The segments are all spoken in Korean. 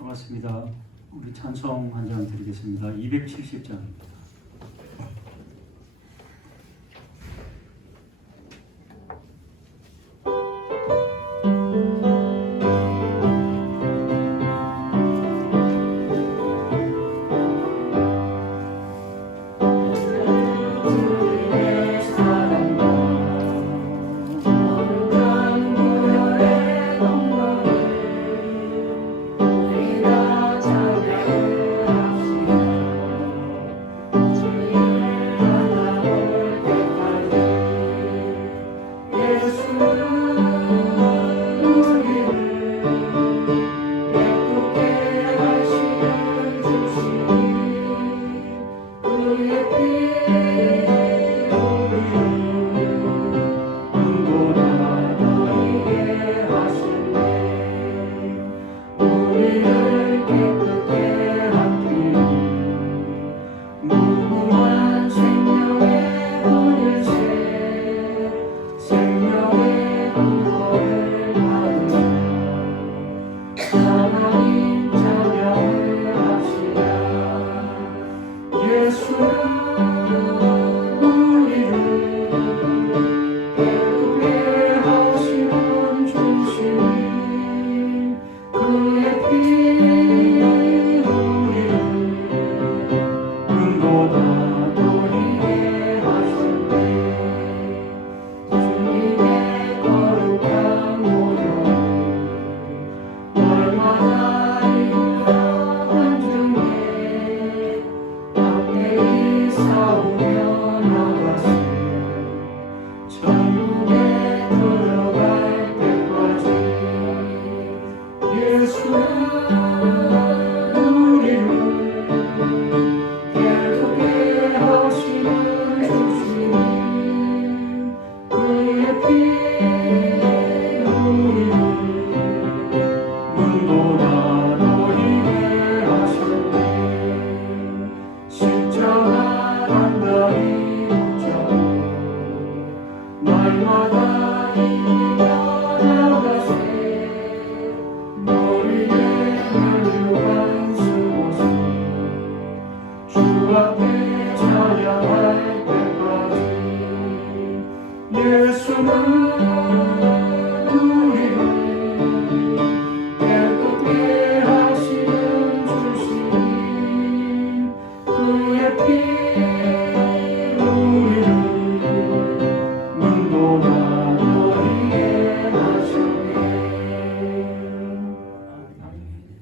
반갑습니다. 우리 찬송 한 장 드리겠습니다. 270장입니다.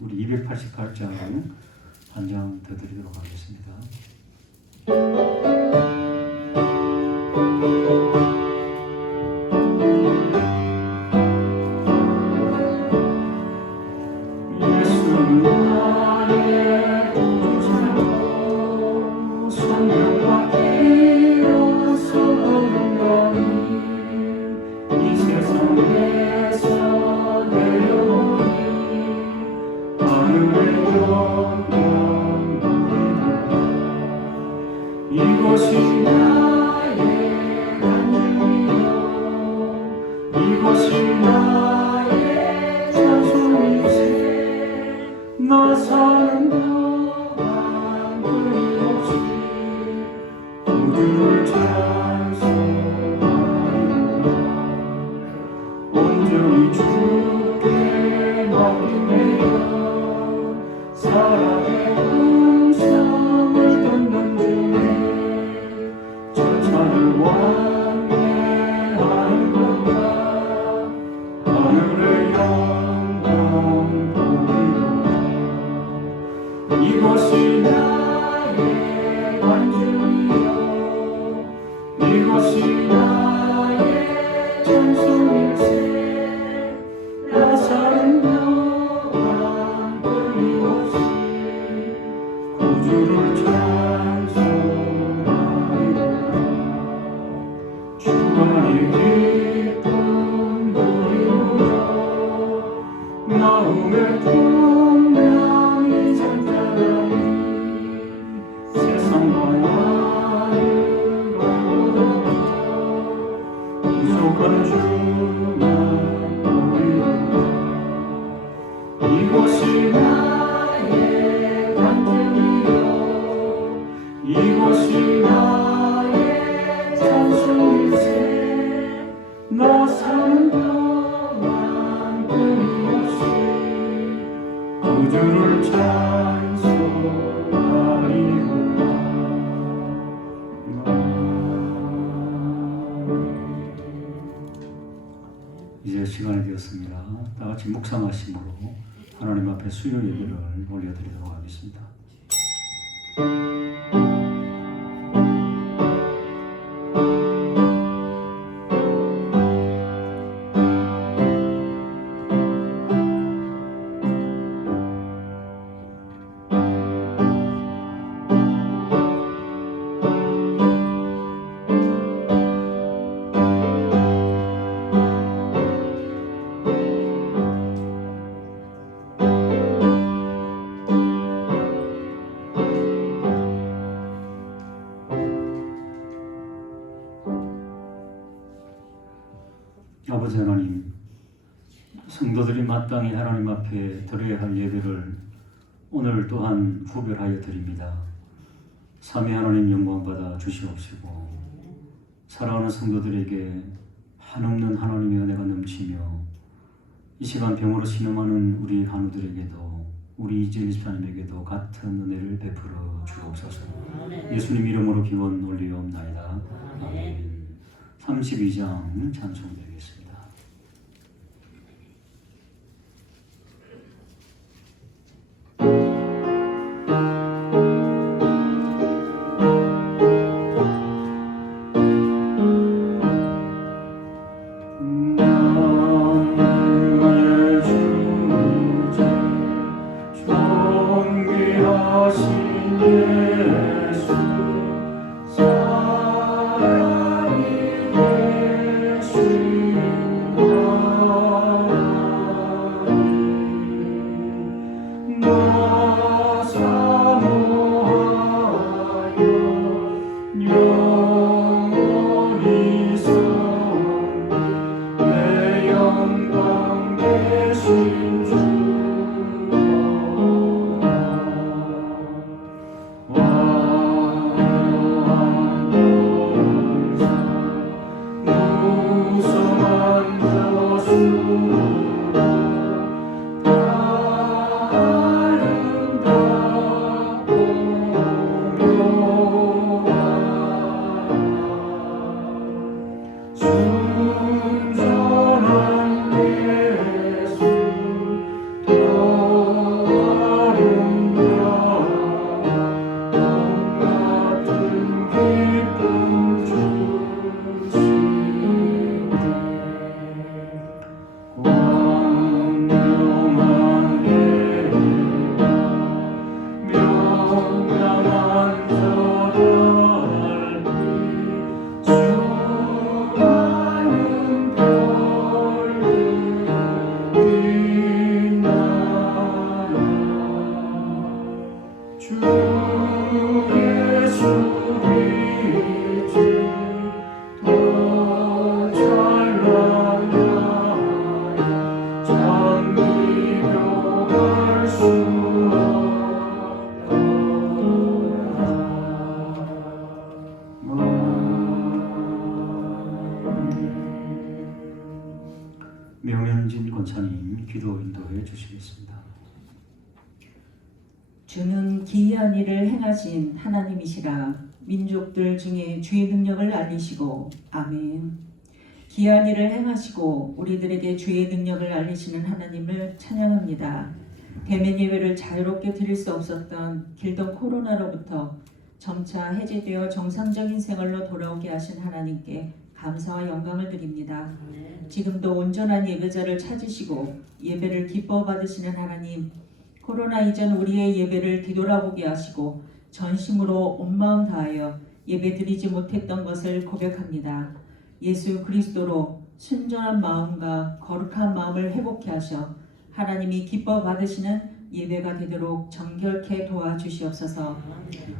우리 288장 한 장 더 드리도록 하겠습니다. 이곳이 나 주를 찬송하리로다. 이제 시간이 되었습니다. 다 같이 묵상하심으로 하나님 앞에 수요 예배를 올려드리도록 하겠습니다. 아버지 하나님, 성도들이 마땅히 하나님 앞에 드려야 할 예배를 오늘 또한 구별하여 드립니다. 삼위 하나님 영광 받아 주시옵시고, 사랑하는 성도들에게 한없는 하나님의 은혜가 넘치며 이 시간 병으로 신음하는 우리 간우들에게도, 우리 이재일 집사님에게도 같은 은혜를 베풀어 주옵소서. 예수님 이름으로 기원 올리옵나이다. 아멘. 32장 찬송드리겠습니다. 명현진 권사님 기도 인도해 주시겠습니다. 주는 기이한 일을 행하신 하나님이시라. 민족들 중에 주의 능력을 알리시고. 아멘. 기이한 일을 행하시고 우리들에게 주의 능력을 알리시는 하나님을 찬양합니다. 대면 예배를 자유롭게 드릴 수 없었던 길던 코로나로부터 점차 해제되어 정상적인 생활로 돌아오게 하신 하나님께 감사와 영광을 드립니다. 지금도 온전한 예배자를 찾으시고 예배를 기뻐 받으시는 하나님, 코로나 이전 우리의 예배를 뒤돌아보게 하시고 전심으로 온 마음 다하여 예배 드리지 못했던 것을 고백합니다. 예수 그리스도로 순전한 마음과 거룩한 마음을 회복케 하셔 하나님이 기뻐 받으시는 예배가 되도록 정결케 도와주시옵소서.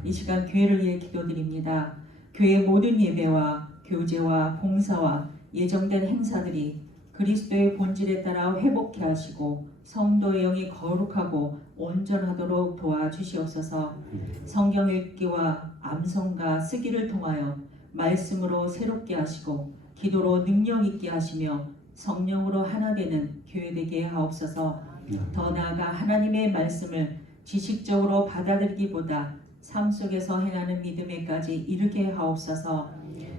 이 시간 교회를 위해 기도드립니다. 교회 모든 예배와 교제와 봉사와 예정된 행사들이 그리스도의 본질에 따라 회복케 하시고 성도의 영이 거룩하고 온전하도록 도와주시옵소서. 성경 읽기와 암송과 쓰기를 통하여 말씀으로 새롭게 하시고 기도로 능력 있게 하시며 성령으로 하나 되는 교회 되게 하옵소서. 더 나아가 하나님의 말씀을 지식적으로 받아들이기보다 삶 속에서 행하는 믿음에까지 이르게 하옵소서.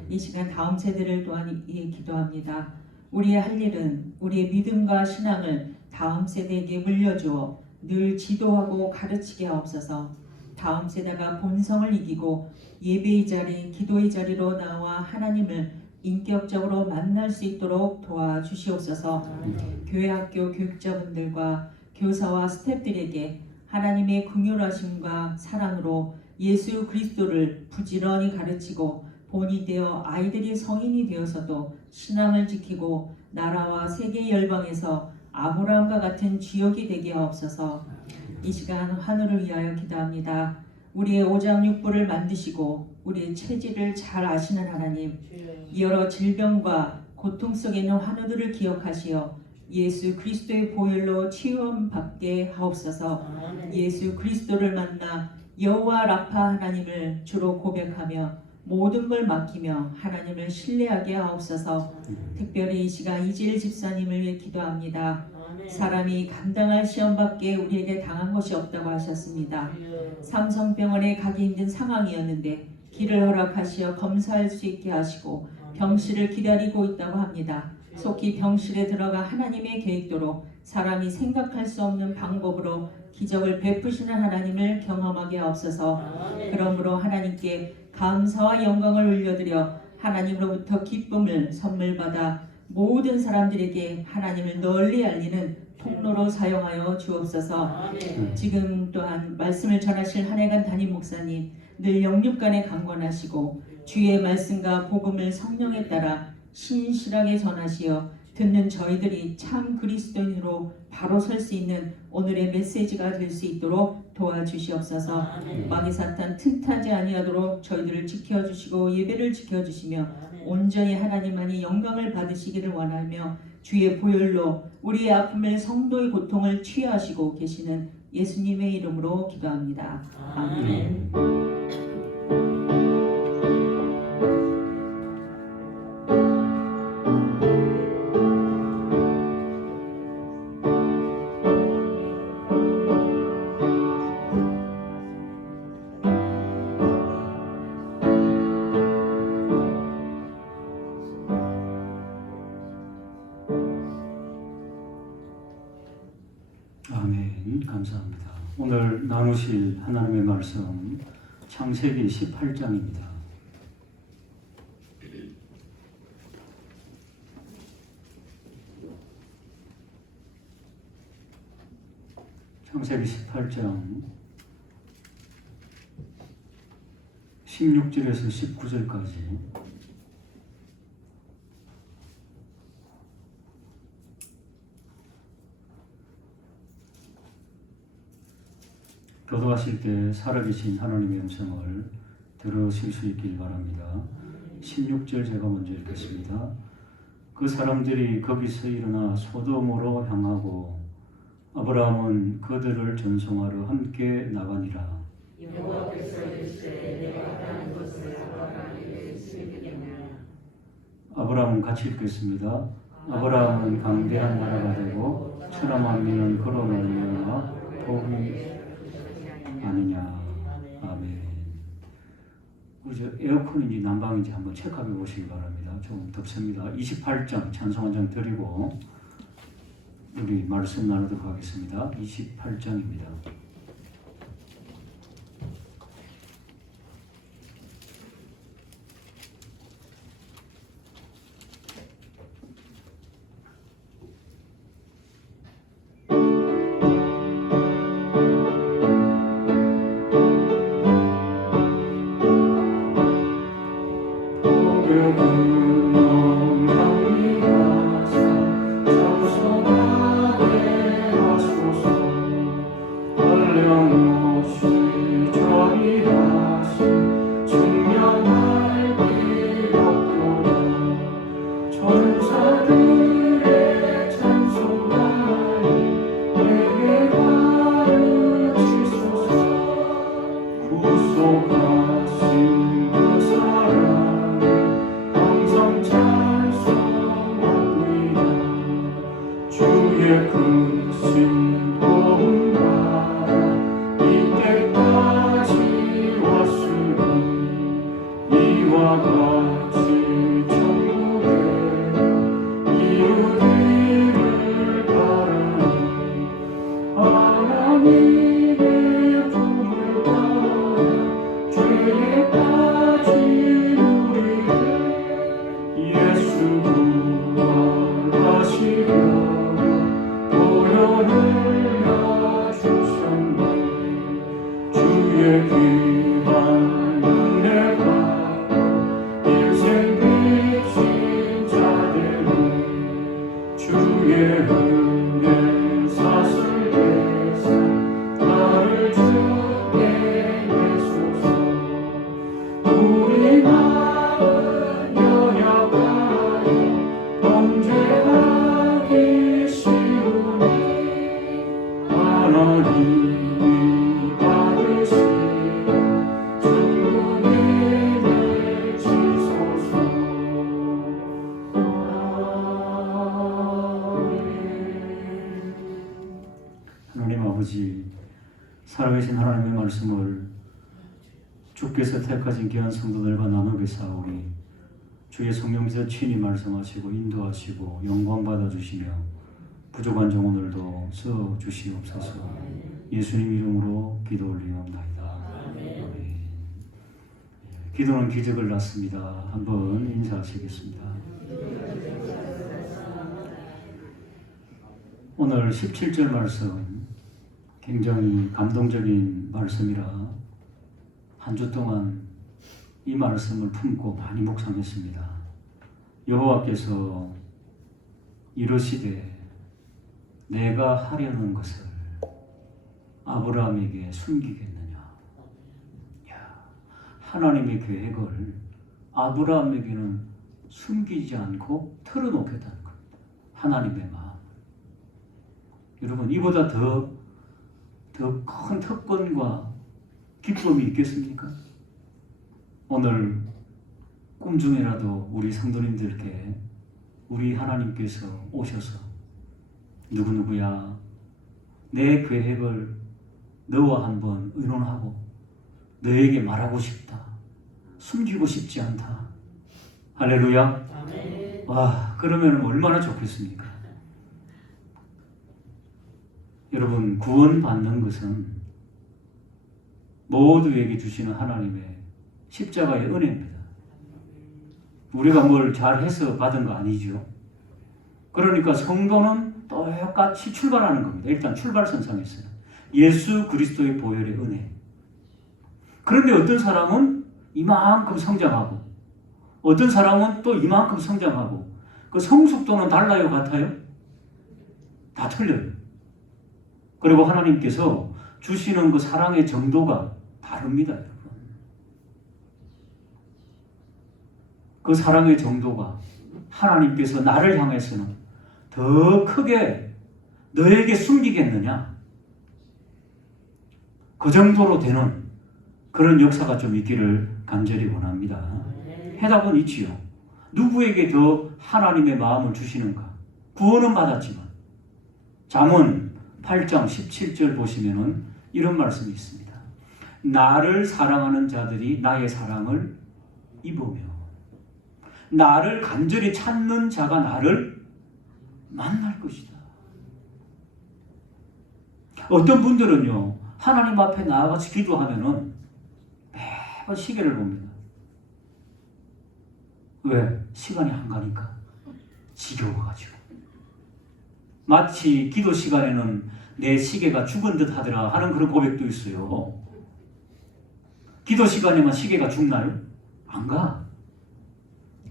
이 시간 다음 세대를 또한 위해 기도합니다. 우리의 할 일은 우리의 믿음과 신앙을 다음 세대에게 물려주어 늘 지도하고 가르치게 하옵소서. 다음 세대가 본성을 이기고 예배의 자리, 기도의 자리로 나와 하나님을 인격적으로 만날 수 있도록 도와주시옵소서. 교회 학교 교육자분들과 교사와 스태프들에게 하나님의 긍휼하심과 사랑으로 예수 그리스도를 부지런히 가르치고 본이 되어 아이들이 성인이 되어서도 신앙을 지키고 나라와 세계 열방에서 아브라함과 같은 주역이 되게 하옵소서. 이 시간 환우를 위하여 기도합니다. 우리의 오장육부를 만드시고 우리의 체질을 잘 아시는 하나님, 여러 질병과 고통 속에 있는 환우들을 기억하시어 예수 그리스도의 보혈로 치유받게 하옵소서. 예수 그리스도를 만나 여호와 라파 하나님을 주로 고백하며 모든 걸 맡기며 하나님을 신뢰하게 하옵소서. 특별히 이 시간 이질 집사님을 위해 기도합니다. 사람이 감당할 시험밖에 우리에게 당한 것이 없다고 하셨습니다. 삼성병원에 가기 힘든 상황이었는데 길을 허락하시어 검사할 수 있게 하시고 병실을 기다리고 있다고 합니다. 속히 병실에 들어가 하나님의 계획대로 사람이 생각할 수 없는 방법으로 기적을 베푸시는 하나님을 경험하게 하옵소서. 그러므로 하나님께 감사와 영광을 올려드려 하나님으로부터 기쁨을 선물받아 모든 사람들에게 하나님을 널리 알리는 통로로 사용하여 주옵소서. 지금 또한 말씀을 전하실 한해간 담임 목사님 늘 영육간에 강권하시고 주의 말씀과 복음을 성령에 따라 신실하게 전하시어 듣는 저희들이 참 그리스도인으로 바로 설 수 있는 오늘의 메시지가 될 수 있도록 도와주시옵소서. 마귀 사탄 틈타지 아니하도록 저희들을 지켜주시고 예배를 지켜주시며 온전히 하나님만이 영광을 받으시기를 원하며 주의 보혈로 우리의 아픔을 성도의 고통을 치유하시고 계시는 예수님의 이름으로 기도합니다. 아멘. 아멘. 감사합니다. 오늘 나누실 하나님의 말씀 창세기 18장입니다. 창세기 18장 16절에서 19절까지 교도하실 때 살아계신 하나님의 음성을 들으실 수 있길 바랍니다. 16절 제가 먼저 읽겠습니다. 그 사람들이 거기서 일어나 소돔으로 향하고 아브라함은 그들을 전송하러 함께 나가니라. 여호와께서 이르시되 내가 가는 곳을 아브라함에게 있으리겠느냐. 아브라함은 같이 읽겠습니다. 아브라함은 강대한 나라가 되고 천하 만민은 그로 말미암아 복이 아니냐. 아멘. 우리 저 에어컨인지 난방인지 한번 체크해 보시기 바랍니다. 좀 덥습니다. 28장 찬송 한 장 드리고 우리 말씀 나누도록 하겠습니다. 28장입니다. 하나님의 품을 따라 죄에 빠진 우리를 예수 구원하시려 보혈을 주셨네. 주의 귀한 은혜가 인생 비친 자들이 주의 은혜 사슬에서 나를 주게 하소서. 우리 마음 연약하여 범죄하기 쉬우니 하나님이 받으시고 천국에 내치소서. 하나님 아버지, 살아계신 하나님의 말씀을 주께서 택하신 귀한 성도들과 나누게 사오니 주의 성령께서 친히 말씀하시고 인도하시고 영광 받아주시며 부족한 정원을도 써 주시옵소서. 예수님 이름으로 기도 올리옵나이다. 아멘. 기도는 기적을 낳습니다. 한번 인사하시겠습니다. 오늘 17절 말씀 굉장히 감동적인 말씀이라 한 주 동안 이 말씀을 품고 많이 묵상했습니다. 여호와께서 이르시되 내가 하려는 것을 아브라함에게 숨기겠느냐. 하나님의 계획을 아브라함에게는 숨기지 않고 털어놓겠다는 겁니다. 하나님의 마음. 여러분, 이보다 더 큰 특권과 기쁨이 있겠습니까? 오늘 꿈 중에라도 우리 성도님들께 우리 하나님께서 오셔서 누구누구야, 내 계획을 너와 한번 의논하고 너에게 말하고 싶다. 숨기고 싶지 않다. 할렐루야. 와, 그러면 얼마나 좋겠습니까? 여러분, 구원받는 것은 모두에게 주시는 하나님의 십자가의 은혜입니다. 우리가 뭘 잘해서 받은 거 아니죠. 그러니까 성도는 똑같이 출발하는 겁니다. 일단 출발선상에서요. 예수 그리스도의 보혈의 은혜. 그런데 어떤 사람은 이만큼 성장하고 어떤 사람은 또 이만큼 성장하고 그 성숙도는 달라요, 같아요? 다 틀려요. 그리고 하나님께서 주시는 그 사랑의 정도가 다릅니다, 여러분. 그 사랑의 정도가 하나님께서 나를 향해서는 더 크게 너에게 숨기겠느냐? 그 정도로 되는 그런 역사가 좀 있기를 간절히 원합니다. 해답은 있지요. 누구에게 더 하나님의 마음을 주시는가? 구원은 받았지만 잠언 8장 17절 보시면은 이런 말씀이 있습니다. 나를 사랑하는 자들이 나의 사랑을 입으며 나를 간절히 찾는 자가 나를 만날 것이다. 어떤 분들은요, 하나님 앞에 나아가서 기도하면은 매번 시계를 봅니다. 왜? 시간이 안 가니까. 지겨워가지고. 마치 기도 시간에는 내 시계가 죽은 듯 하더라 하는 그런 고백도 있어요. 기도 시간에만 시계가 죽나요? 안 가.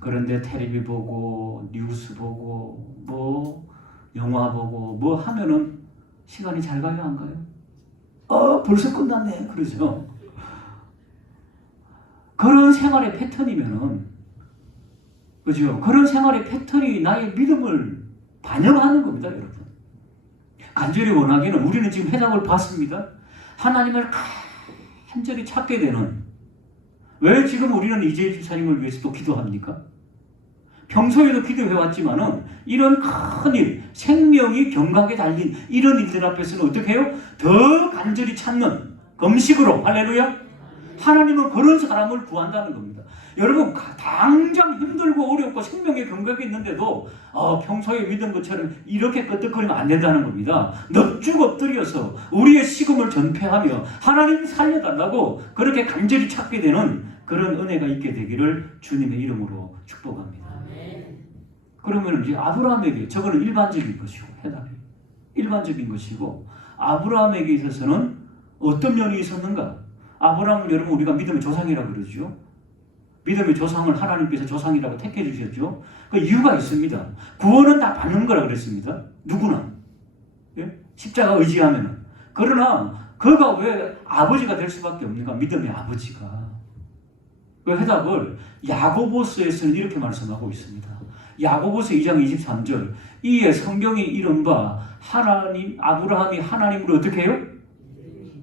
그런데 텔레비 보고 뉴스 보고 뭐 영화 보고 뭐 하면은 시간이 잘 가요, 안 가요? 벌써 끝났네, 그러죠. 그런 생활의 패턴이면은, 그죠? 그런 생활의 패턴이 나의 믿음을 반영하는 겁니다, 여러분. 간절히 원하기는 우리는 지금 해답을 봤습니다. 하나님을 간절히 찾게 되는. 왜 지금 우리는 이재일 집사님을 위해서 또 기도합니까? 평소에도 기도해왔지만은 이런 큰 일, 생명이 경각에 달린 이런 일들 앞에서는 어떻게 해요? 더 간절히 찾는 금식으로. 할렐루야. 하나님은 그런 사람을 구한다는 겁니다. 여러분 당장 힘들고 어렵고 생명의 경각이 있는데도 평소에 믿은 것처럼 이렇게 끄떡거리면 안 된다는 겁니다. 넙죽 엎드려서 우리의 식음을 전폐하며 하나님 살려달라고 그렇게 간절히 찾게 되는 그런 은혜가 있게 되기를 주님의 이름으로 축복합니다. 그러면 이제 아브라함에게 저거는 일반적인 것이고 해답이 일반적인 것이고 아브라함에게 있어서는 어떤 면이 있었는가? 아브라함을 여러분 우리가 믿음의 조상이라고 그러죠. 믿음의 조상을 하나님께서 조상이라고 택해 주셨죠. 그 이유가 있습니다. 구원은 다 받는 거라 그랬습니다. 누구나. 예? 십자가 의지하면은. 그러나 그가 왜 아버지가 될 수밖에 없는가? 믿음의 아버지가. 그 해답을 야고보서에서는 이렇게 말씀하고 있습니다. 야고보서 2장 23절 이에 성경이 이른바 하나님 아브라함이 하나님으로 어떻게 해요?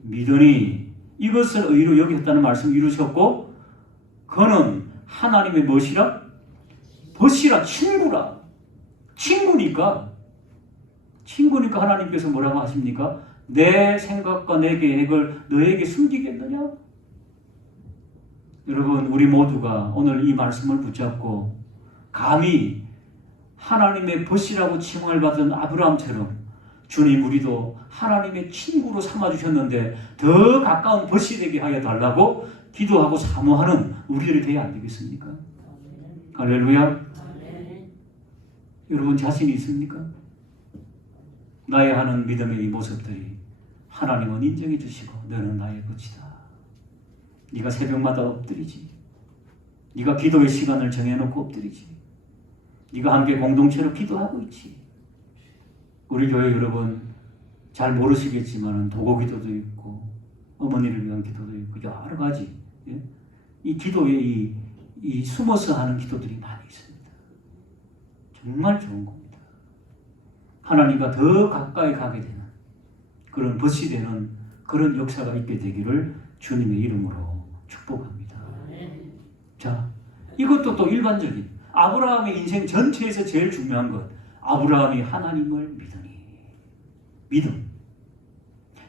믿으니 이것을 의로 여겼다는 말씀을 이루셨고 그는 하나님의 무엇이라? 벗이라 친구라. 친구니까 하나님께서 뭐라고 하십니까? 내 생각과 내 계획을 너에게 숨기겠느냐? 여러분 우리 모두가 오늘 이 말씀을 붙잡고 감히 하나님의 벗이라고 칭함을 받은 아브라함처럼 주님 우리도 하나님의 친구로 삼아주셨는데 더 가까운 벗이 되게 하여 달라고 기도하고 사모하는 우리들이 되어야 안 되겠습니까? 할렐루야. 여러분 자신이 있습니까? 나의 하는 믿음의 이 모습들이 하나님은 인정해 주시고 너는 나의 것이다. 네가 새벽마다 엎드리지. 네가 기도의 시간을 정해놓고 엎드리지. 네가 함께 공동체로 기도하고 있지. 우리 교회 여러분 잘 모르시겠지만 도고기도도 있고 어머니를 위한 기도도 있고 여러 가지 예? 이 기도에 이 숨어서 하는 기도들이 많이 있습니다. 정말 좋은 겁니다. 하나님과 더 가까이 가게 되는 그런 벗이 되는 그런 역사가 있게 되기를 주님의 이름으로 축복합니다. 자, 이것도 또 일반적인 아브라함의 인생 전체에서 제일 중요한 것 아브라함이 하나님을 믿으니 믿음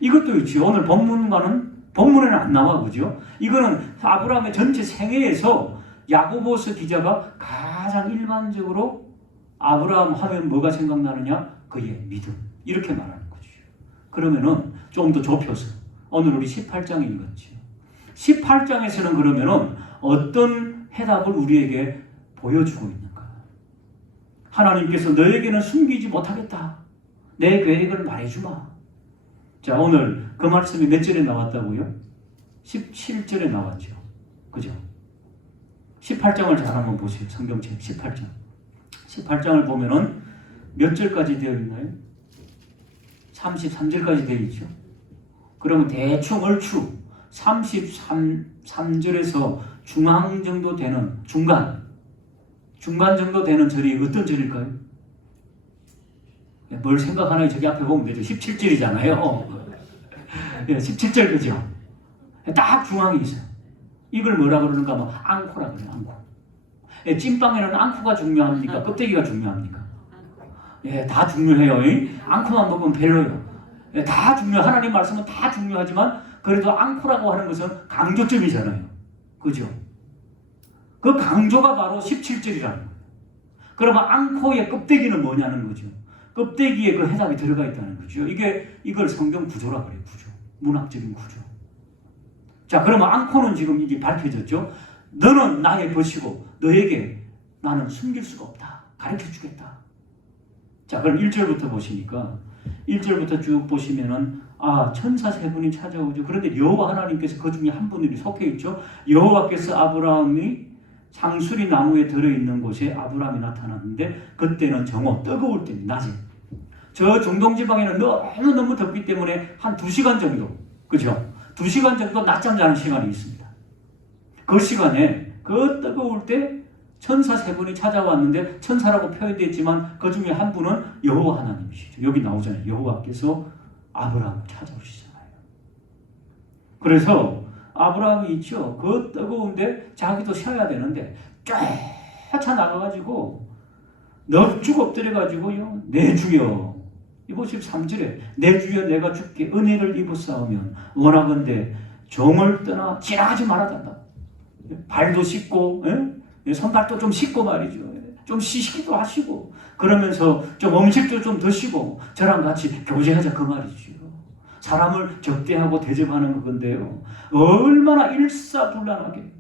이것도 있지. 오늘 본문에는 안 나와 그죠? 이거는 아브라함의 전체 생애에서 야고보서 기자가 가장 일반적으로 아브라함 하면 뭐가 생각나느냐? 그의 믿음 이렇게 말하는 거죠. 그러면은 좀 더 좁혀서 오늘 우리 18장에 읽었죠. 18장에서는 그러면은 어떤 해답을 우리에게 보여주고 있는가? 하나님께서 너에게는 숨기지 못하겠다. 내 계획을 말해주마. 자, 오늘 그 말씀이 몇 절에 나왔다고요? 17절에 나왔죠. 그죠? 18장을 잘 한번 보세요. 성경책 18장. 18장을 보면은 몇 절까지 되어 있나요? 33절까지 되어 있죠. 그러면 대충 얼추 33절에서 중앙 정도 되는 중간 정도 되는 절이 어떤 절일까요? 뭘 생각하나요? 저기 앞에 보면 되죠. 17절이잖아요. 17절 그죠? 딱 중앙에 있어요. 이걸 뭐라 그러는가 하면 앙코라 그래요. 앙코. 찐빵에는 앙코가 중요합니까? 껍데기가 중요합니까? 다 중요해요. 앙코만 먹으면 별로예요. 다 하나님 말씀은 다 중요하지만 그래도 앙코라고 하는 것은 강조점이잖아요. 그죠? 그 강조가 바로 17절이라는 거예요. 그러면 앙코의 껍데기는 뭐냐는 거죠. 껍데기에 그 해답이 들어가 있다는 거죠. 이걸 성경 구조라 그래요. 구조. 문학적인 구조. 자, 그러면 앙코는 지금 이게 밝혀졌죠. 너는 나의 벗이고 너에게 나는 숨길 수가 없다. 가르쳐 주겠다. 자, 그럼 1절부터 보시니까 1절부터 쭉 보시면은 천사 세 분이 찾아오죠. 그런데 여호와 하나님께서 그 중에 한 분이 속해 있죠. 여호와께서 아브라함이 상수리 나무에 들어있는 곳에 아브라함이 나타났는데 그때는 정오 뜨거울 때입니다. 낮에. 저 중동 지방에는 너무 덥기 때문에 한 2시간 정도, 그죠? 2시간 정도 낮잠 자는 시간이 있습니다. 그 시간에 그 뜨거울 때 천사 세 분이 찾아왔는데 천사라고 표현되어 있지만 그 중에 한 분은 여호와 하나님이시죠. 여기 나오잖아요. 여호와께서 아브라함을 찾아오시잖아요. 그래서 아브라함이 있죠. 그 뜨거운데 자기도 쉬어야 되는데 쫓아 나가가지고 넙죽 엎드려가지고요. 내 주여, 이거 13절에 내 주여 내가 주께 은혜를 입었사오면 원하건대 종을 떠나 지나가지 말아달라. 발도 씻고, 손발도 좀 씻고 말이죠. 좀 씻기도 하시고, 그러면서 좀 음식도 좀 드시고, 저랑 같이 교제하자 그 말이죠. 사람을 접대하고 대접하는 그건데요. 얼마나 일사불란하게.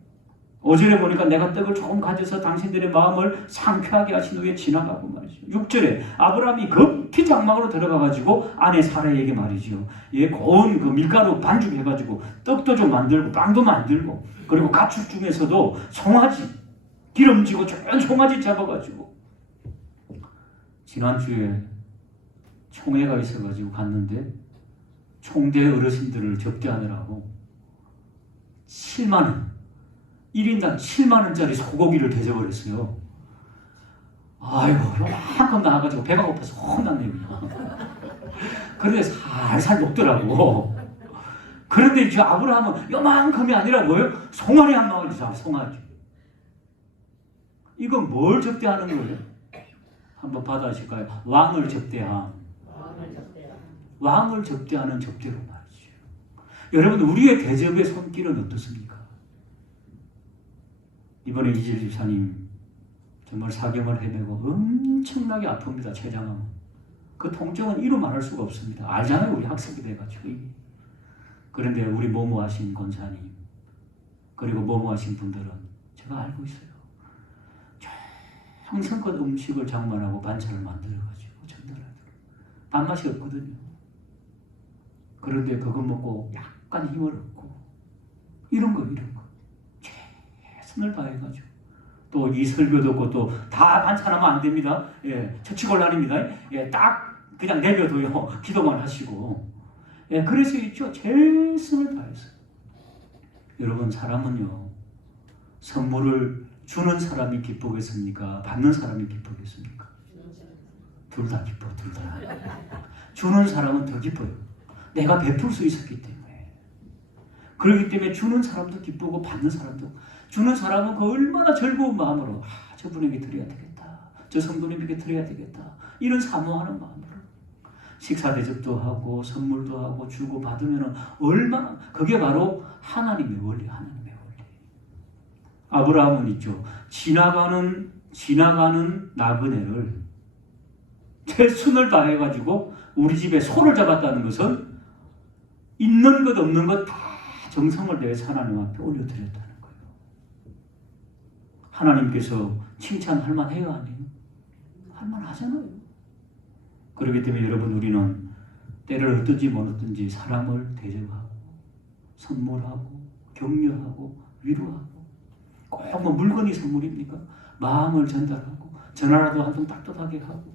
5절에 보니까 내가 떡을 조금 가져서 당신들의 마음을 상쾌하게 하신 후에 지나가고 말이죠. 6절에 아브라함이 급히 장막으로 들어가가지고 아내 사라에게 말이죠. 고운 그 밀가루 반죽해가지고 떡도 좀 만들고 빵도 만들고, 그리고 가축 중에서도 송아지 기름지고 좋은 송아지 잡아가지고, 지난주에 총회가 있어가지고 갔는데 총대 어르신들을 접대하느라고 7만원 1인당 7만원짜리 소고기를 대접을했어요. 아이고, 요만큼 나와가지고 배가 고파서 혼났네요. 그런데 살살 먹더라고. 그런데 저 아브라함은 요만큼이 아니라 뭐예요? 송아지 한 마리 잡아, 송아지. 이건 뭘 접대하는 거예요? 한번 받아주실까요? 왕을 접대함. 왕을 접대하는 접대로 말이죠. 여러분, 우리의 대접의 손길은 어떻습니까? 이번에 이재 집사님 정말 사경을 헤매고 엄청나게 아픕니다. 췌장암. 그 통증은 이루 말할 수가 없습니다. 알잖아요, 우리 학습이 돼가지고. 그런데 우리 모모하신 권사님, 그리고 모모하신 분들은 제가 알고 있어요. 평생껏 음식을 장만하고 반찬을 만들어가지고 전달하더라고요. 밥맛이 없거든요. 그런데 그거 먹고 약간 힘을 얻고 이런 거 최선을 다해가지고, 또 이 설교 듣고 또 다 반찬하면 안 됩니다. 처치곤란입니다. 딱 그냥 내려둬요. 기도만 하시고. 그래서 있죠. 최선을 다해서. 여러분, 사람은요, 선물을 주는 사람이 기쁘겠습니까? 받는 사람이 기쁘겠습니까? 둘 다 기뻐, 둘 다. 주는 사람은 더 기뻐요. 내가 베풀 수 있었기 때문에. 그렇기 때문에 주는 사람도 기쁘고 받는 사람도. 주는 사람은 그 얼마나 즐거운 마음으로 저분에게 드려야 되겠다. 저 성도님에게 드려야 되겠다. 이런 사모하는 마음으로. 식사 대접도 하고 선물도 하고 주고 받으면 얼마나, 그게 바로 하나님의 원리, 하나님의 원리. 아브라함은 있죠. 지나가는 나그네를 최선을 다해가지고 우리 집에 소를 잡았다는 것은 있는 것 없는 것 다 정성을 다해서 하나님 앞에 올려드렸다는 거예요. 하나님께서 칭찬할 만해요, 아니에요? 할 만하잖아요. 그렇기 때문에 여러분, 우리는 때를 어떤지 못 어떤지 사람을 대접하고 선물하고 격려하고 위로하고, 꼭 뭐 물건이 선물입니까? 마음을 전달하고 전화라도 한 통 따뜻하게 하고.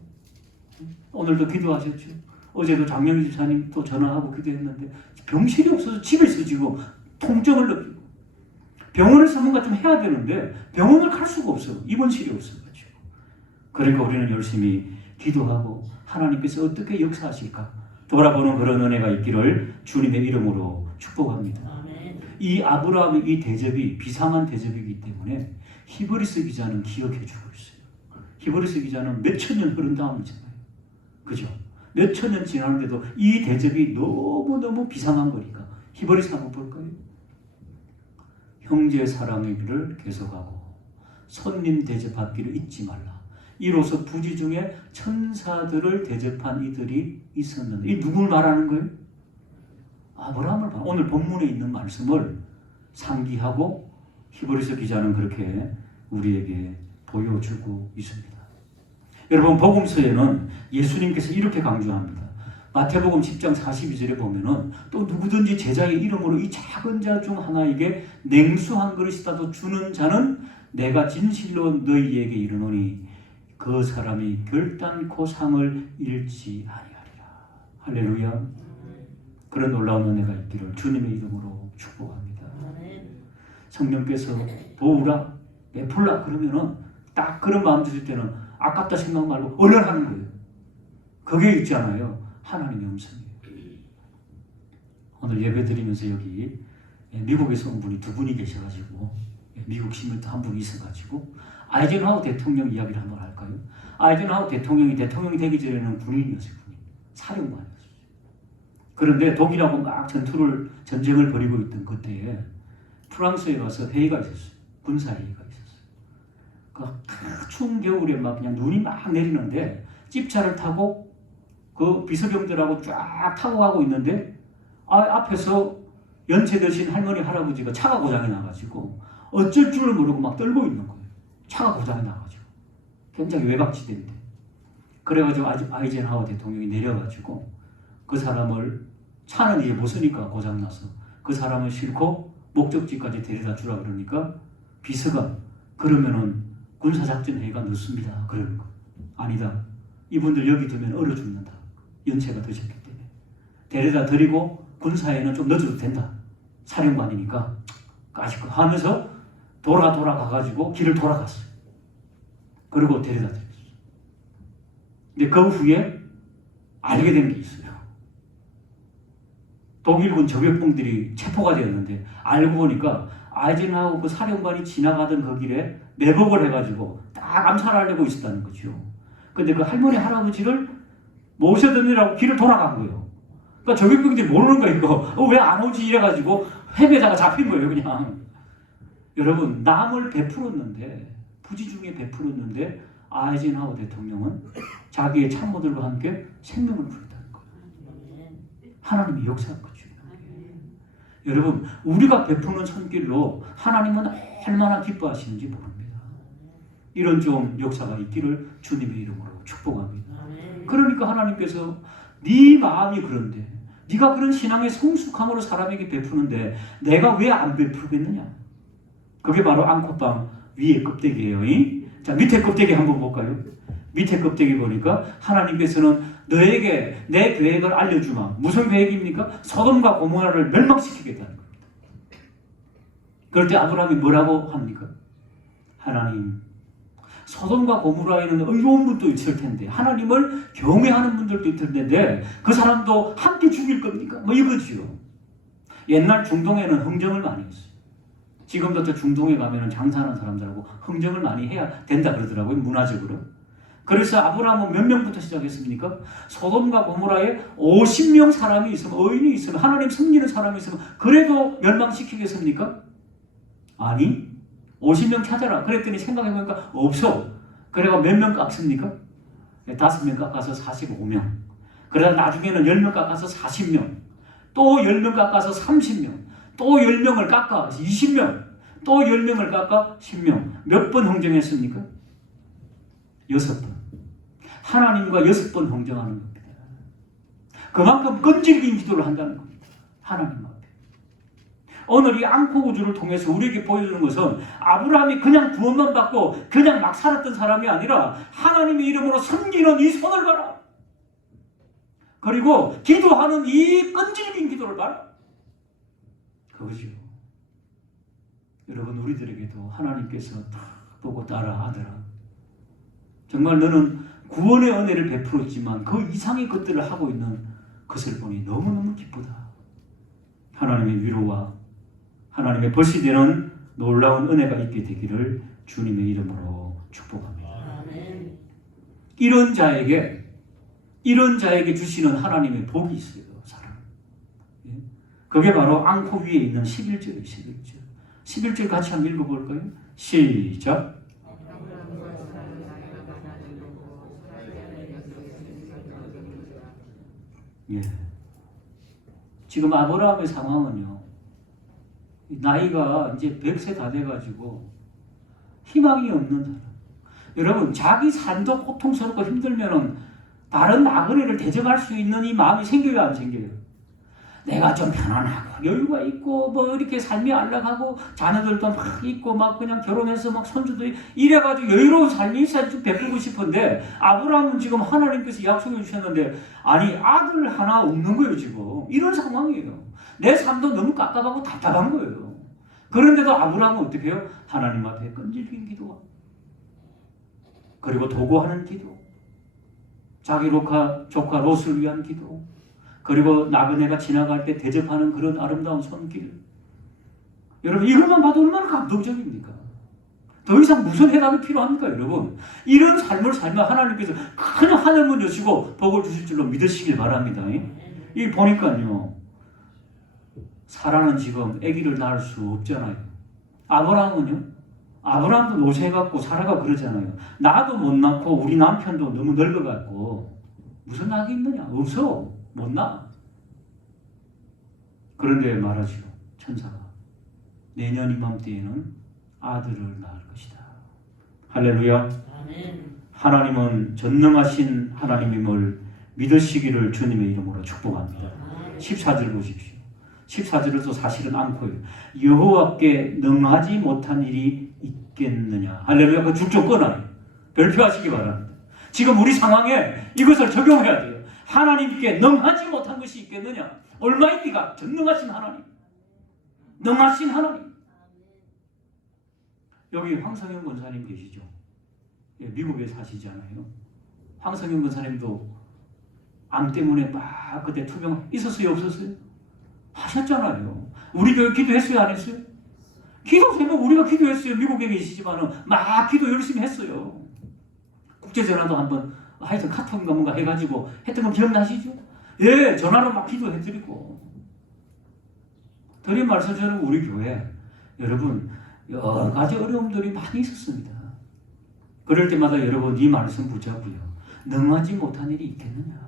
오늘도 기도하셨죠. 어제도 장명희 집사님 또 전화하고 기도했는데 병실이 없어서 집에서 지금 통증을 느끼고, 병원에서 뭔가 좀 해야 되는데 병원을 갈 수가 없어. 입원실이 없어가지고. 그러니까 우리는 열심히 기도하고 하나님께서 어떻게 역사하실까 돌아보는 그런 은혜가 있기를 주님의 이름으로 축복합니다. 이 아브라함의 이 대접이 비상한 대접이기 때문에 히브리서 기자는 기억해 주고 있어요. 히브리서 기자는 몇천 년 흐른 다음이잖아요. 그죠? 몇천 년 지났는데도 이 대접이 너무너무 비상한 거니까 히브리서 한번 볼까요? 형제 사랑하기를 계속하고 손님 대접하기를 잊지 말라. 이로써 부지 중에 천사들을 대접한 이들이 있었는데, 이 누굴 말하는 거예요? 아브라함을 말하는, 오늘 본문에 있는 말씀을 상기하고 히브리서 기자는 그렇게 우리에게 보여주고 있습니다. 여러분, 복음서에는 예수님께서 이렇게 강조합니다. 마태복음 10장 42절에 보면은 또 누구든지 제자의 이름으로 이 작은 자 중 하나에게 냉수 한 그릇이라도 주는 자는 내가 진실로 너희에게 이르노니 그 사람이 결단코 상을 잃지 아니하리라. 할렐루야. 그런 놀라운 은혜가 있기를 주님의 이름으로 축복합니다. 성령께서 도우라, 베풀라 그러면은 딱 그런 마음 드실 때는 아깝다 생각 말고 얼른 하는 거예요. 그게 있잖아요. 하나님의 음성이에요. 오늘 예배 드리면서 여기 미국에서 온 분이 두 분이 계셔가지고, 미국 시민도 한 분이 있어가지고 아이젠하워 대통령 이야기를 한번 할까요? 아이젠하워 대통령이 되기 전에는 군인이었어요. 사령관이었어요. 그런데 독일하고 막 전쟁을 벌이고 있던 그때에 프랑스에 가서 회의가 있었어요. 군사회의가 있었어요. 그 추운 겨울에 막 그냥 눈이 막 내리는데 집차를 타고 그 비서병들하고 쫙 타고 가고 있는데 앞에서 연세 드신 할머니 할아버지가 차가 고장이 나가지고 어쩔 줄을 모르고 막 떨고 있는 거예요. 차가 고장이 나가지고 굉장히 외곽지대인데 그래가지고 아이젠하워 대통령이 내려가지고 그 사람을 차는 이제 못 쓰니까 고장나서 그 사람을 싣고 목적지까지 데려다 주라 그러니까 비서가 그러면은 군사작전회의가 늦습니다. 그러는 거 아니다. 이분들 여기 두면 얼어 죽는다. 연세가 드셨기 때문에 데려다 드리고 군사회의는 좀 늦어도 된다. 사령관이니까 아쉽고 하면서 돌아가가지고 길을 돌아갔어요. 그리고 데려다 드렸어요. 근데 그 후에 알게 된 게 있어요. 독일군 저격봉들이 체포가 되었는데 알고 보니까 아이젠하워 그 사령관이 지나가던 그 길에 매복을 해가지고 딱 암살하려고 있었다는 거죠. 근데 그 할머니 할아버지를 모셔드리라고 길을 돌아간 거예요. 그러니까 저격병들이 모르는 거예요. 이거 왜 안 오지 이래가지고 헤매다가 잡힌 거예요. 그냥. 여러분 남을 베풀었는데 부지 중에 베풀었는데 아이젠하워 대통령은 자기의 참모들과 함께 생명을 부렸다는 거예요. 하나님이 역사한 거죠. 여러분 우리가 베푸는 손길로 하나님은 얼마나 기뻐하시는지 모릅니다. 이런 좀 역사가 있기를 주님의 이름으로 축복합니다. 그러니까 하나님께서 네 마음이 그런데 네가 그런 신앙의 성숙함으로 사람에게 베푸는데 내가 왜 안 베풀겠느냐. 그게 바로 앙코빵 위에 껍데기예요. 자 밑에 껍데기 한번 볼까요? 밑에 껍데기 보니까 하나님께서는 너에게 내 계획을 알려주마. 무슨 계획입니까? 소돔과 고모라를 멸망시키겠다는 겁니다. 그럴 때 아브라함이 뭐라고 합니까? 하나님 소돔과 고모라에는 의로운 분도 있을 텐데 하나님을 경외하는 분들도 있을 텐데 그 사람도 함께 죽일 겁니까? 뭐 이거지요. 옛날 중동에는 흥정을 많이 했어요. 지금도 저 중동에 가면 장사하는 사람들하고 흥정을 많이 해야 된다 그러더라고요. 문화적으로. 그래서 아브라함은 몇 명부터 시작했습니까? 소돔과 고모라에 50명 사람이 있으면 의인이 있으면 하나님 섬기는 사람이 있으면 그래도 멸망시키겠습니까? 아니 50명 찾아라. 그랬더니 생각해보니까 없어. 그래가 몇 명 깎습니까? 5명 깎아서 45명. 그러다 나중에는 10명 깎아서 40명. 또 10명 깎아서 30명. 또 10명을 깎아 20명. 또 10명을 깎아 10명. 몇 번 흥정했습니까? 6번. 하나님과 6번 흥정하는 겁니다. 그만큼 끈질긴 기도를 한다는 겁니다. 하나님 앞에. 오늘 이 앙코우주를 통해서 우리에게 보여주는 것은 아브라함이 그냥 구원만 받고 그냥 막 살았던 사람이 아니라 하나님의 이름으로 섬기는 이 손을 봐라. 그리고 기도하는 이 끈질긴 기도를 봐라. 그거죠. 여러분 우리들에게도 하나님께서 다 보고 따라 하더라. 정말 너는 구원의 은혜를 베풀었지만 그 이상의 것들을 하고 있는 것을 보니 너무너무 기쁘다. 하나님의 위로와 하나님의 벌시 되는 놀라운 은혜가 있게 되기를 주님의 이름으로 축복합니다. 아멘. 이런 자에게 주시는 하나님의 복이 있어요. 사람. 그게 바로 앙코 위에 있는 11절이에요. 11절. 11절 같이 한번 읽어볼까요? 시작. 예. 지금 아브라함의 상황은요. 나이가 이제 100세 다 돼가지고 희망이 없는 사람. 여러분 자기 삶도 고통스럽고 힘들면은 다른 나그네를 대접할 수 있는 이 마음이 생겨요, 안 생겨요? 내가 좀 편안하고 여유가 있고 뭐 이렇게 삶이 안락하고 자녀들도 막 있고 막 그냥 결혼해서 막 손주도 이래가지고 여유로운 삶이 있어야 좀 베풀고 싶은데 아브라함은 지금 하나님께서 약속해 주셨는데 아니 아들 하나 없는 거예요 지금. 이런 상황이에요. 내 삶도 너무 깝깝하고 답답한 거예요. 그런데도 아브라함은 어떻게 해요? 하나님 앞에 끈질긴 기도와 그리고 도구하는 기도, 자기 조카 롯을 위한 기도, 그리고 나그네가 지나갈 때 대접하는 그런 아름다운 손길. 여러분 이것만 봐도 얼마나 감동적입니까? 더 이상 무슨 해답이 필요합니까 여러분? 이런 삶을 살면 하나님께서 큰 하늘문 여시고 복을 주실 줄로 믿으시길 바랍니다. 이 보니까요. 사라는 지금 아기를 낳을 수 없잖아요. 아브라함은요. 아브라함도 노쇠해갖고 사라가 그러잖아요. 나도 못 낳고 우리 남편도 너무 늙어갖고 무슨 낙이 있느냐? 없어. 못 낳아. 그런데 말하죠. 천사가 내년 이맘때에는 아들을 낳을 것이다. 할렐루야. 아멘. 하나님은 전능하신 하나님임을 믿으시기를 주님의 이름으로 축복합니다. 14절 보십시오. 14절에도 사실은 않고요. 여호와께 능하지 못한 일이 있겠느냐. 할렐루야. 그 줄 좀 꺼놔요. 별표하시기 바랍니다. 지금 우리 상황에 이것을 적용해야 돼요. 하나님께 능하지 못한 것이 있겠느냐. 얼마입니까? 전능하신 하나님. 능하신 하나님. 여기 황성현 권사님 계시죠? 예, 미국에 사시잖아요. 황성현 권사님도 암 때문에 막 그때 투병 있었어요? 없었어요? 하셨잖아요. 우리 교회 기도했어요? 안 했어요? 기도하면 우리가 기도했어요. 미국에 계시지만은 막 기도 열심히 했어요. 국제전화도 한번 하여튼 카톡인가 뭔가 해가지고 했던 거 기억나시죠? 예, 전화로 막 기도해드리고. 드린 말씀처럼 우리 교회 여러분 여러 가지 어려움들이 많이 있었습니다. 그럴 때마다 여러분 이 말씀 붙잡고요. 능하지 못한 일이 있겠느냐.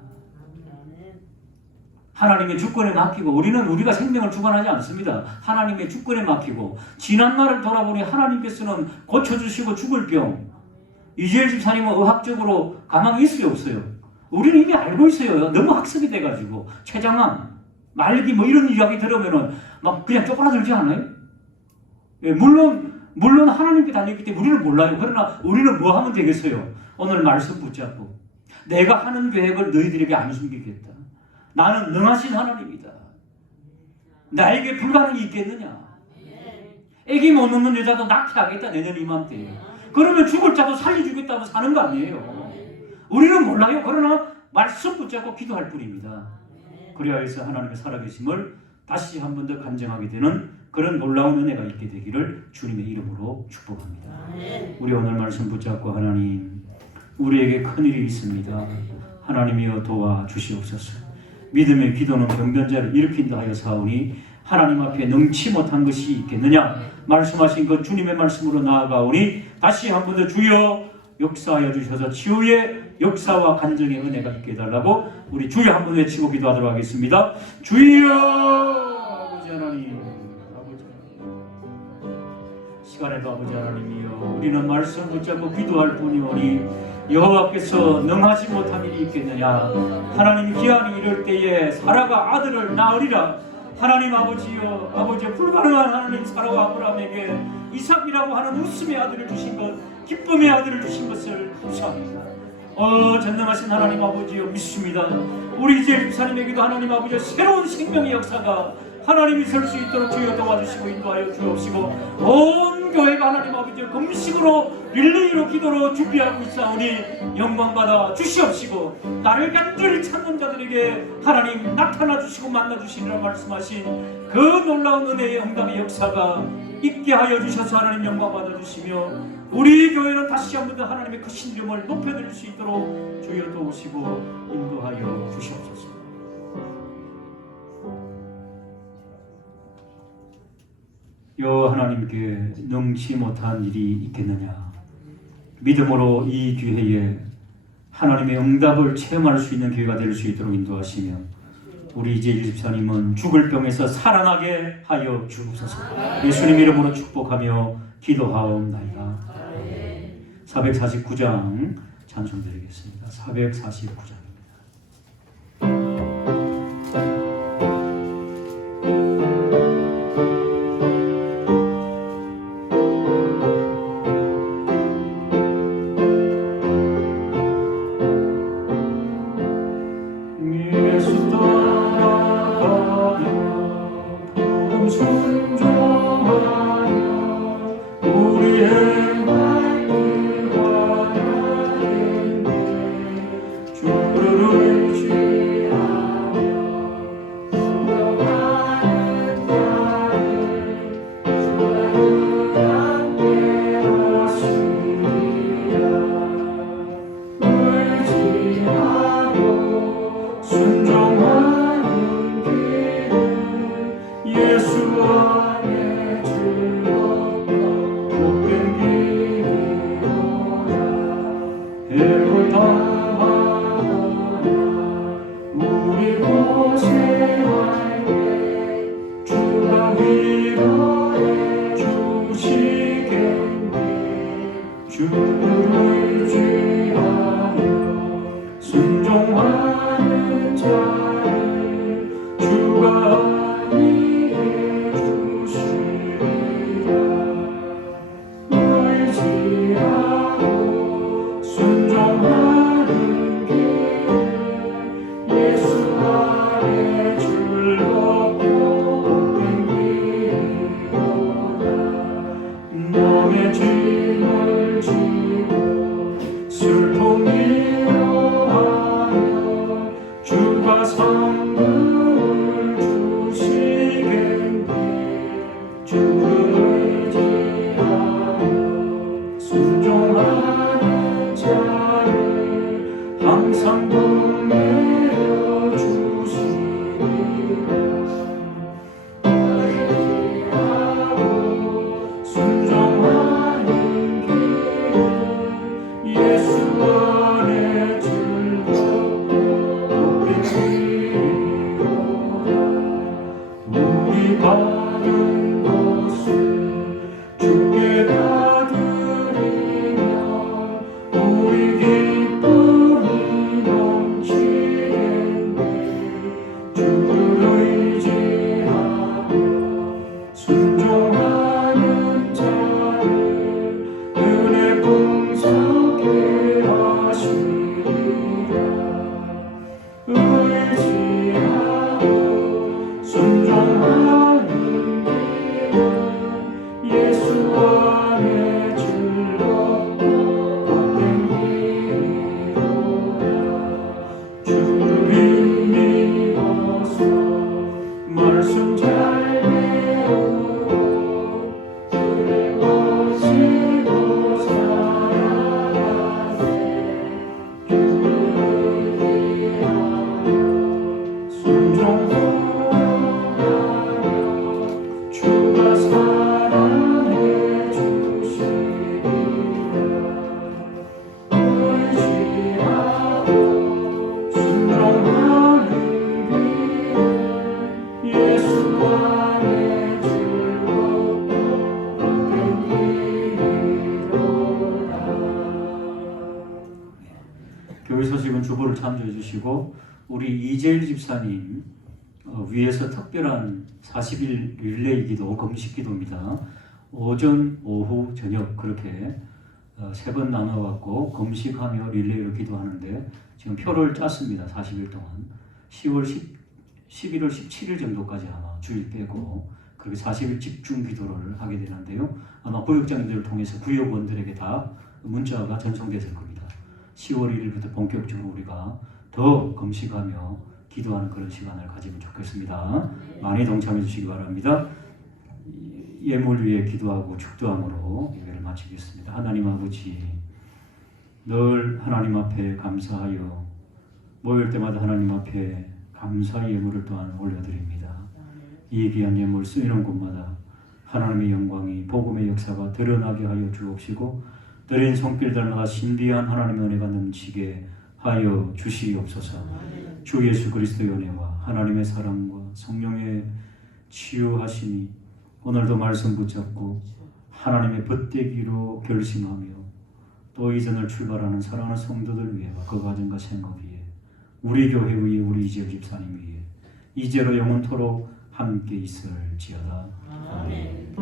하나님의 주권에 맡기고 우리는 우리가 생명을 주관하지 않습니다. 하나님의 주권에 맡기고 지난 날을 돌아보니 하나님께서는 고쳐주시고 죽을 병 이재일 집사님은 의학적으로 가망이 있어요 없어요? 우리는 이미 알고 있어요. 너무 학습이 돼가지고 췌장암, 말기 뭐 이런 이야기 들으면은 막 그냥 쪼그라들지 않아요? 예, 물론 하나님께 다녔기 때문에 우리는 몰라요. 그러나 우리는 뭐 하면 되겠어요? 오늘 말씀 붙잡고 내가 하는 계획을 너희들에게 안 숨기겠다. 나는 능하신 하나님이다. 나에게 불가능이 있겠느냐? 애기 못 낳는 여자도 낳게 하겠다 내년 이맘때에. 그러면 죽을 자도 살려주겠다고 사는 거 아니에요. 우리는 몰라요. 그러나 말씀 붙잡고 기도할 뿐입니다. 그래야 해서 하나님의 살아계심을 다시 한 번 더 간증하게 되는 그런 놀라운 은혜가 있게 되기를 주님의 이름으로 축복합니다. 우리 오늘 말씀 붙잡고 하나님 우리에게 큰일이 있습니다. 하나님이여 도와주시옵소서. 믿음의 기도는 병변자를 일으킨다 하여 사오니 하나님 앞에 능치 못한 것이 있겠느냐. 말씀하신 그 주님의 말씀으로 나아가오니 다시 한 번 더 주여 역사하여 주셔서 치유의 역사와 간증의 은혜가 있게 해달라고 우리 주여 한 번 외치고 기도하도록 하겠습니다. 주여 아버지 하나님, 아버지 시간에도 아버지 하나님이여 우리는 말씀 붙잡고 기도할 뿐이오니 여호와께서 능하지 못한 일이 있겠느냐. 하나님 기한이 이럴 때에 사라가 아들을 낳으리라. 하나님 아버지여 아버지의 불가능한 하나님 사라와 아브라함에게 이삭이라고 하는 웃음의 아들을 주신 것, 기쁨의 아들을 주신 것을 감사합니다. 전능하신 하나님 아버지여 믿습니다. 우리 이제 집사님에게도 하나님 아버지여 새로운 생명의 역사가 하나님이 설 수 있도록 주여 도와주시고 인도하여 주옵시고 온 교회가 하나님 아버지여 금식으로 릴레이로 기도로 준비하고 있사오니 영광받아 주시옵시고 나를 간절히 찾는 자들에게 하나님 나타나 주시고 만나 주시리라 말씀하신 그 놀라운 은혜의 응답의 역사가 있게 하여 주셔서 하나님 영광받아 주시며 우리 교회는 다시 한번 더 하나님의 크신 이름을 높여드릴 수 있도록 주여 도우시고 인도하여 주시옵소서. 여 하나님께 능치 못한 일이 있겠느냐. 믿음으로 이 기회에 하나님의 응답을 체험할 수 있는 기회가 될 수 있도록 인도하시며 우리 이재일 집사님은 죽을 병에서 살아나게 하여 주옵소서. 예수님 이름으로 축복하며 기도하옵나이다. 449장 찬송드리겠습니다. 449장 예수 안에 즐겁고 복된 길 우리 받은 것을 주께 다 드리면 우리 기쁨이 넘치겠네. 주를 의지하며 순종하는 자를 은혜 풍성케 하시리라. 의지하고 순종하는 길은 예수 안에 즐겁고 복된 길이로다. 주를 믿어서 말씀 잘 배우고 그를 모시고 살아가세. 주를 의지하며 순종하며 주가 사랑해 주시리라. 의지하고 순종하는 길은 예수 안에 즐겁고 복된 길이로다. 교회 소식은 주보를 참조해 주시고 우리 이재일 집사님 위에서 특별한 40일 릴레이 기도, 금식 기도입니다. 오전, 오후, 저녁 그렇게 세 번 나눠갖고 금식하며 릴레이로 기도하는데 지금 표를 짰습니다. 40일 동안 11월 17일 정도까지 아마 주일 빼고 그렇게 40일 집중 기도를 하게 되는데요. 아마 구역장님들을 통해서 구역원들에게 다 문자가 전송됐을 겁니다. 10월 1일부터 본격적으로 우리가 더 금식하며 기도하는 그런 시간을 가지면 좋겠습니다. 많이 동참해 주시기 바랍니다. 예물 위해 기도하고 축도함으로 예배를 마치겠습니다. 하나님 아버지, 늘 하나님 앞에 감사하여 모일 때마다 하나님 앞에 감사의 예물을 또한 올려드립니다. 이 귀한 예물 쓰이는 곳마다 하나님의 영광이 복음의 역사가 드러나게 하여 주옵시고 드린 손길들마다 신비한 하나님의 은혜가 넘치게 하여 주시옵소서. 주 예수 그리스도의 은혜와 하나님의 사랑과 성령의 치유하심이 오늘도 말씀 붙잡고 하나님의 벗되기로 결심하며 또 이전을 출발하는 사랑하는 성도들 위해와 그 가정과 생업 위에 우리 교회 위에 우리 이재일 집사님 위에 이제로 영원토록 함께 있을지어다. 아멘.